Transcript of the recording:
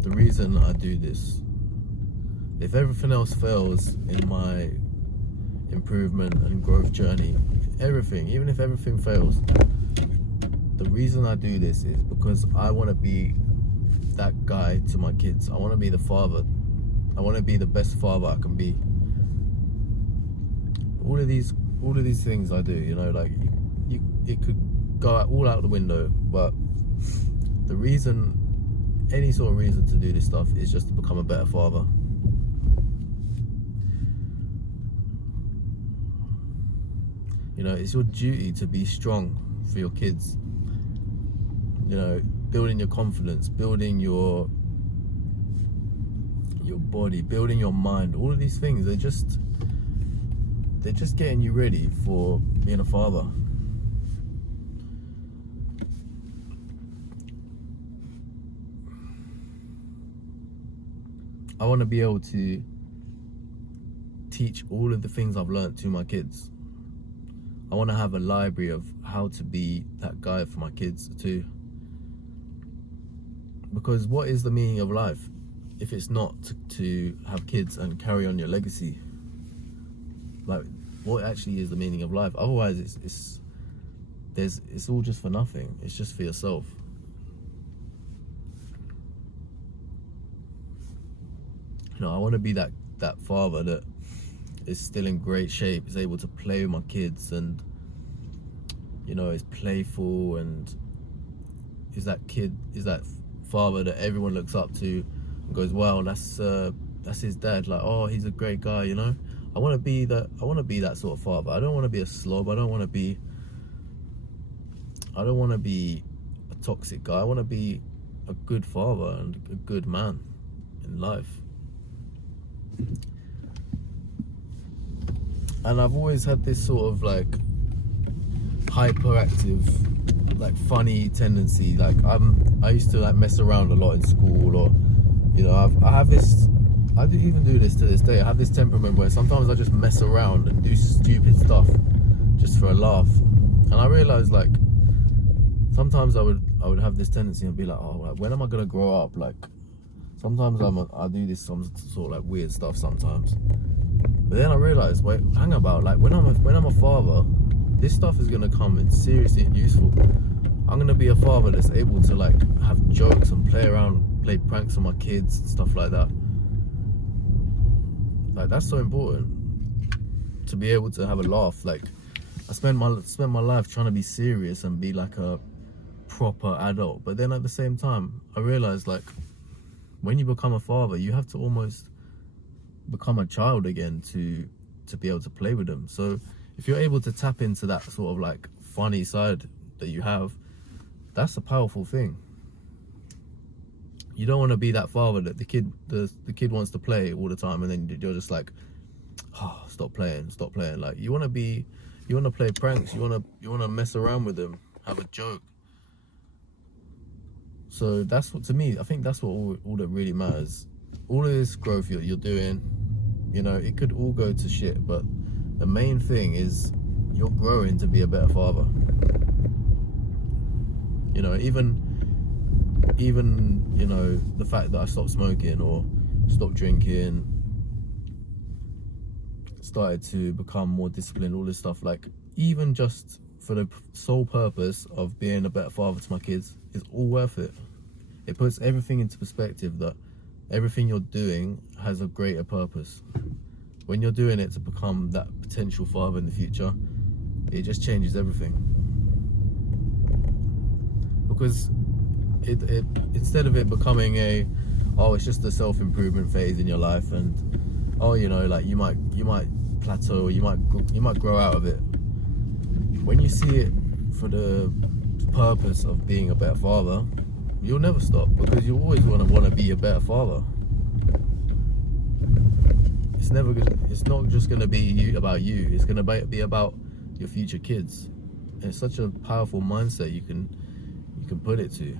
the reason I do this, if everything else fails in my improvement and growth journey, everything, even if everything fails, the reason I do this is because I want to be that guy to my kids. I want to be the father. I want to be the best father I can be. All of these things I do, you know, like it could go all out the window, but the reason, any sort of reason to do this stuff is just to become a better father. You know, it's your duty to be strong for your kids. You know, building your confidence, building your body, building your mind. All of these things, they're just getting you ready for being a father. I want to be able to teach all of the things I've learned to my kids. I want to have a library of how to be that guy for my kids too. Because what is the meaning of life if it's not to have kids and carry on your legacy? Like, what actually is the meaning of life? Otherwise, it's all just for nothing. It's just for yourself. You know, I want to be that father that is still in great shape, is able to play with my kids, and you know, is playful, and is that father that everyone looks up to and goes, wow, that's his dad, like, oh, he's a great guy, you know. I want to be that sort of father. I don't want to be a slob. I don't want to be a toxic guy. I want to be a good father and a good man in life. And I've always had this sort of like hyperactive, like funny tendency. Like I used to like mess around a lot in school, or you know, I do even do this to this day. I have this temperament where sometimes I just mess around and do stupid stuff just for a laugh. And I realized, like, sometimes I would have this tendency and be like, oh, like, when am I gonna grow up? Like, sometimes I do this some sort of like weird stuff sometimes. But then I realized, wait, hang about, like, when I'm a father, this stuff is gonna come in seriously and useful. I'm gonna be a father that's able to like have jokes and play around, play pranks on my kids and stuff like that. Like, that's so important, to be able to have a laugh. Like, I spent my life trying to be serious and be like a proper adult, but then at the same time I realized, like, when you become a father, you have to almost become a child again to be able to play with them. So if you're able to tap into that sort of like funny side that you have, that's a powerful thing. You don't want to be that father that the kid wants to play all the time, and then you're just like, oh, stop playing. Like, you want to play pranks, you want to mess around with them, have a joke. So that's what, to me, I think that's what all that really matters. All of this growth you're doing, you know, it could all go to shit, but the main thing is you're growing to be a better father. You know, even you know, the fact that I stopped smoking or stopped drinking, started to become more disciplined, all this stuff, like, even just for the sole purpose of being a better father to my kids, is all worth it. It puts everything into perspective, that everything you're doing has a greater purpose. When you're doing it to become that potential father in the future, it just changes everything. Because it instead of it becoming it's just a self-improvement phase in your life, and you know, like, you might plateau, or you might grow out of it. When you see it for the purpose of being a better father, you'll never stop, because you always want to be a better father. It's not just going to be about you. It's going to be about your future kids. And it's such a powerful mindset you can put it to.